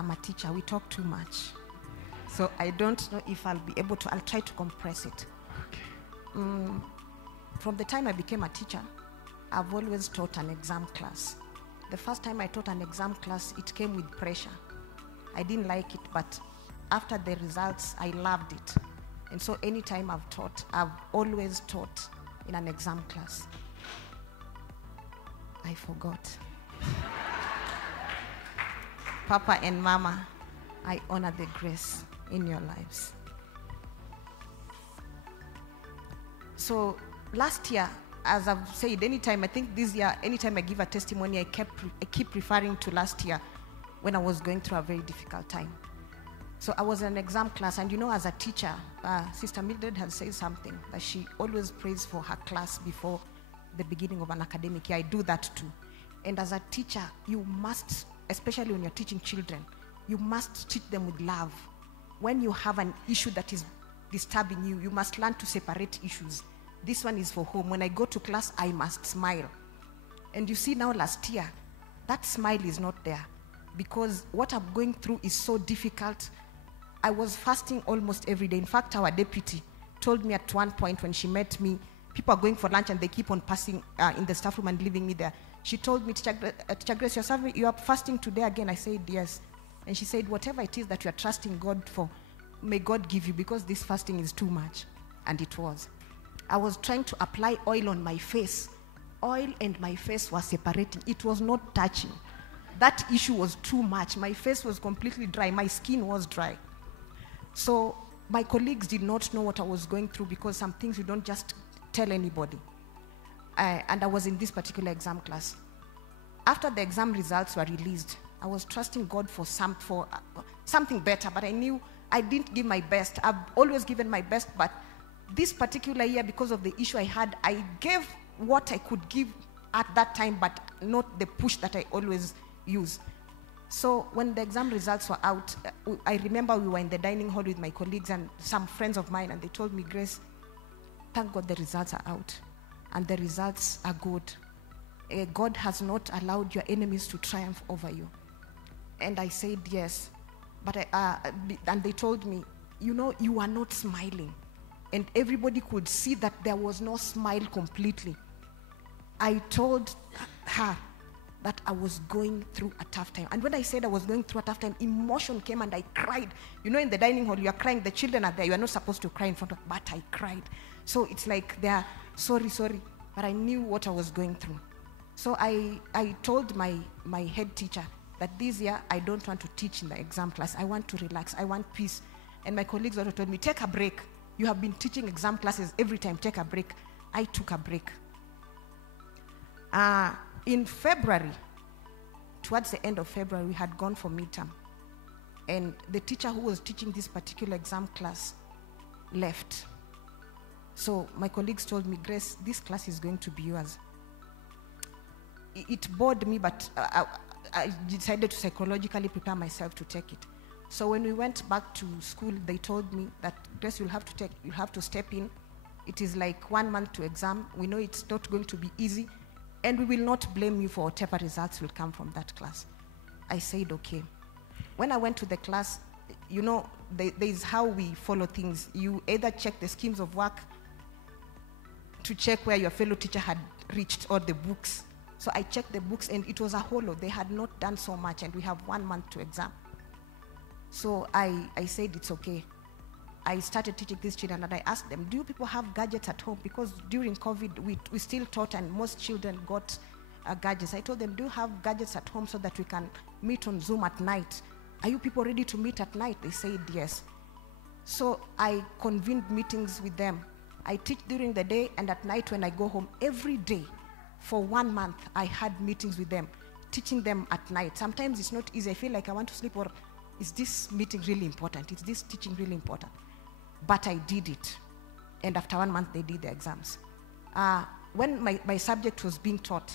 I'm a teacher. We talk too much. So I don't know if I'll be able to. I'll try to compress it. Okay. From the time I became a teacher, I've always taught an exam class. The first time I taught an exam class, it came with pressure. I didn't like it, but after the results, I loved it. And so anytime I've taught, I've always taught in an exam class. I forgot. Papa and Mama, I honor the grace in your lives. So last year, as I've said, anytime, I think this year, anytime I give a testimony, I keep referring to last year when I was going through a very difficult time. So I was in an exam class, and you know, as a teacher, Sister Mildred had said something, that she always prays for her class before the beginning of an academic year. I do that too. And as a teacher, you must, especially when you're teaching children, you must treat them with love. When you have an issue that is disturbing you, you must learn to separate issues. This one is for home. When I go to class, I must smile. And you see now last year, that smile is not there, because what I'm going through is so difficult. I was fasting almost every day. In fact, our deputy told me at one point when she met me, people are going for lunch and they keep on passing in the staff room and leaving me there. She told me, Teacher Grace, you are fasting today again? I said, yes. And she said, whatever it is that you are trusting God for, may God give you, because this fasting is too much. And it was. I was trying to apply oil on my face. Oil and my face were separating. It was not touching. That issue was too much. My face was completely dry. My skin was dry. So my colleagues did not know what I was going through, because some things you don't just tell anybody. And I was in this particular exam class. After the exam results were released, I was trusting God for something better, but I knew I didn't give my best. I've always given my best, but this particular year, because of the issue I had, I gave what I could give at that time, but not the push that I always use. So when the exam results were out, I remember we were in the dining hall with my colleagues and some friends of mine, and they told me, Grace, thank God the results are out, and the results are good. God has not allowed your enemies to triumph over you. And I said yes, but and they told me, you know, you are not smiling. And everybody could see that there was no smile completely. I told her that I was going through a tough time. And when I said I was going through a tough time, emotion came and I cried. You know, in the dining hall, you are crying. The children are there. You are not supposed to cry in front of, but I cried. So it's like they are, sorry. But I knew what I was going through. So I told my head teacher that this year I don't want to teach in the exam class. I want to relax. I want peace. And my colleagues also told me, take a break. You have been teaching exam classes every time. Take a break. I took a break. In February, towards the end of February, we had gone for midterm. And the teacher who was teaching this particular exam class left. So my colleagues told me, Grace, this class is going to be yours. It bored me, but I decided to psychologically prepare myself to take it. So when we went back to school, they told me that, Grace, you'll have to step in. It is like 1 month to exam. We know it's not going to be easy, and we will not blame you for whatever results will come from that class. I said, okay. When I went to the class, you know, there is how we follow things. You either check the schemes of work to check where your fellow teacher had reached, or the books. So I checked the books, and it was a hollow. They had not done so much, and we have 1 month to exam. So I said, it's okay. I started teaching these children, and I asked them, do you people have gadgets at home? Because during COVID, we still taught, and most children got gadgets. I told them, do you have gadgets at home so that we can meet on Zoom at night? Are you people ready to meet at night? They said yes. So I convened meetings with them. I teach during the day, and at night when I go home, every day for 1 month, I had meetings with them, teaching them at night. Sometimes it's not easy. I feel like I want to sleep, or is this meeting really important? Is this teaching really important? But I did it. And after 1 month, they did the exams. When my subject was being taught,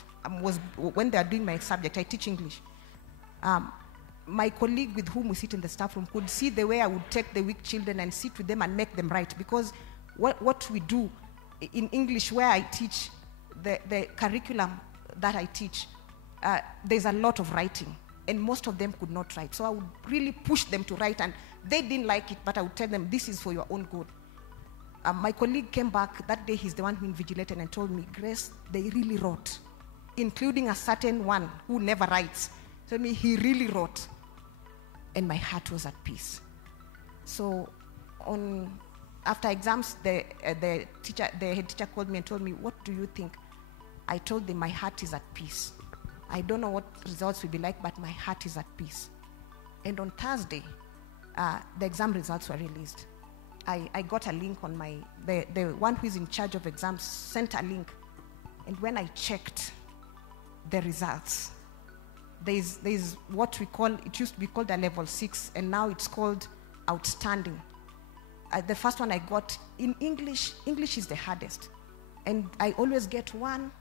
when they are doing my subject, I teach English. My colleague with whom we sit in the staff room could see the way I would take the weak children and sit with them and make them write. Because what we do in English, where I teach, the curriculum that I teach, there's a lot of writing. and most of them could not write. So I would really push them to write, and they didn't like it, but I would tell them, this is for your own good. My colleague came back that day, he's the one who invigilated, and told me, Grace, they really wrote, including a certain one who never writes. Told me he really wrote, and my heart was at peace. So after exams, the head teacher called me and told me, what do you think? I told them my heart is at peace. I don't know what results will be like, but my heart is at peace. And on Thursday, the exam results were released. I got a link on the one who is in charge of exams sent a link. And when I checked the results, there's what we call, it used to be called a level 6, and now it's called outstanding. The first one I got in English is the hardest. And I always get 1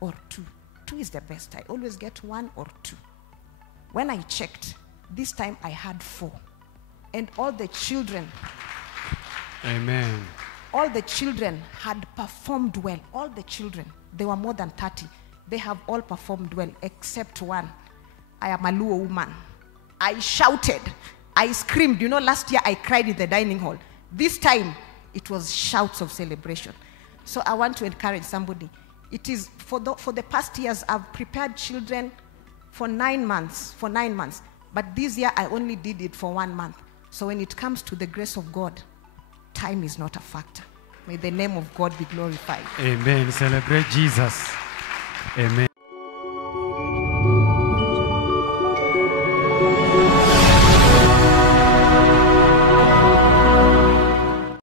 or 2. 2 is the best. I always get 1 or 2. When I checked, this time I had 4. And all the children, Amen. all the children had performed well. All the children, there were more than 30. They have all performed well, except one. I am a Luo woman. I shouted. I screamed. You know, last year I cried in the dining hall. This time, it was shouts of celebration. So I want to encourage somebody. It is, for the past years, I've prepared children for 9 months. But this year, I only did it for 1 month. So when it comes to the grace of God, time is not a factor. May the name of God be glorified. Amen. Celebrate Jesus. Amen.